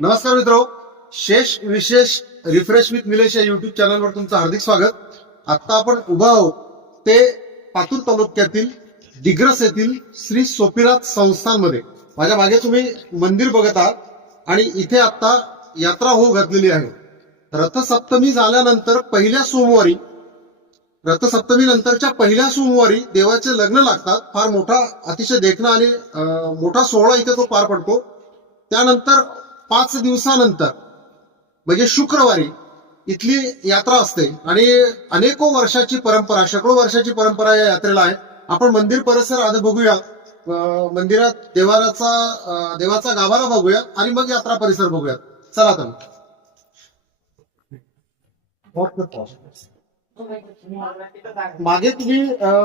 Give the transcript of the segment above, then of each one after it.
नमस्कार मित्रो, शेष विशेष रिफ्रेश विथ निलेश या युट्यूब चॅनलवर तुमचं हार्दिक स्वागत. आता आपण उभा आहोत ते पातूर तालुक्यातील दिग्रस येथील श्री सोपीनाथ संस्थानमध्ये. माझ्या मागे तुम्ही मंदिर बघत आहात आणि इथे आता यात्रा होऊ घातलेली आहे. रथसप्तमी झाल्यानंतर रथसप्तमी नंतरच्या पहिल्या सोमवारी देवाचे लग्न लागतात. फार मोठा अतिशय देखणा आणि मोठा सोहळा इथे तो पार पडतो. त्यानंतर 5 दिवसानंतर म्हणजे शुक्रवारी इथली यात्रा असते आणि अनेको वर्षाची परंपरा, शेकडो वर्षाची परंपरा या यात्रेला आहे. आपण मंदिर परिसर आधी बघूया, मंदिरात देवाचा गाभारा बघूया आणि मग यात्रा परिसर बघूया. चला तर मागे तुम्ही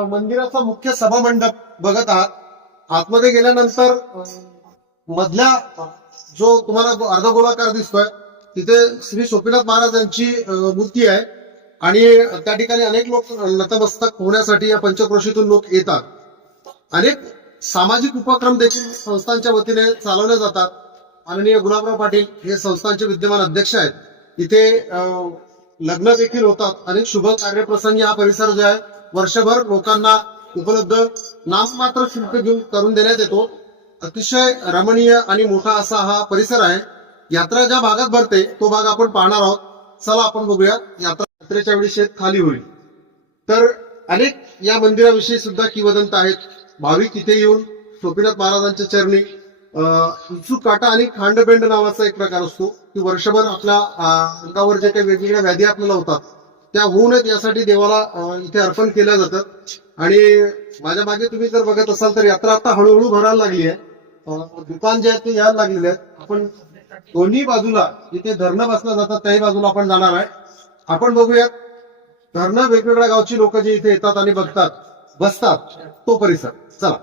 मंदिराचा मुख्य सभामंडप बघत आहात. आतमध्ये गेल्यानंतर मधल्या जो तुम्हाला अर्धगोलाकार दिसतोय तिथे श्री सोपीनाथ महाराजांची मूर्ती आहे आणि त्या ठिकाणी अनेक लोक नतमस्तक होण्यासाठी या पंचक्रोशीतून लोक येतात. अनेक सामाजिक उपक्रम देखील संस्थांच्या वतीने चालवले जातात. माननीय गुलाबराव पाटील हे संस्थांचे विद्यमान अध्यक्ष आहेत. इथे लग्न देखील होतात. अनेक शुभ कार्यप्रसंगी हा परिसर जो आहे वर्षभर लोकांना उपलब्ध नाममात्र शुल्क घेऊन करून देण्यात येतो. अतिशय रमणीय आणि मोठा असा हा परिसर आहे. यात्रा ज्या भागात भरते तो भाग आपण पाहणार आहोत. चला आपण बघूया. यात्रेच्या वेळी शेत खाली होईल. तर अनेक या मंदिराविषयी सुद्धा किंवदंत आहेत. भाविक इथे येऊन सोपीनाथ महाराजांच्या चरणी इच्छुक काटा आणि खांडबेंड नावाचा एक प्रकार असतो की वर्षभर आपल्या अंगावर जे काही वेगवेगळ्या व्याधी आपल्याला होतात त्या होऊ नयेत यासाठी देवाला इथे अर्पण केलं जातं. आणि माझ्या मागे तुम्ही जर बघत असाल तर यात्रा आता हळूहळू भरायला लागली आहे. दुकान जे आहेत ते यायला लागलेले आहेत. आपण दोन्ही बाजूला जिथे धरणं बसल्या जातात त्याही बाजूला आपण जाणार आहे. आपण बघूया धरणं वेगवेगळ्या गावची लोक जे इथे येतात आणि बसतात तो परिसर. चला.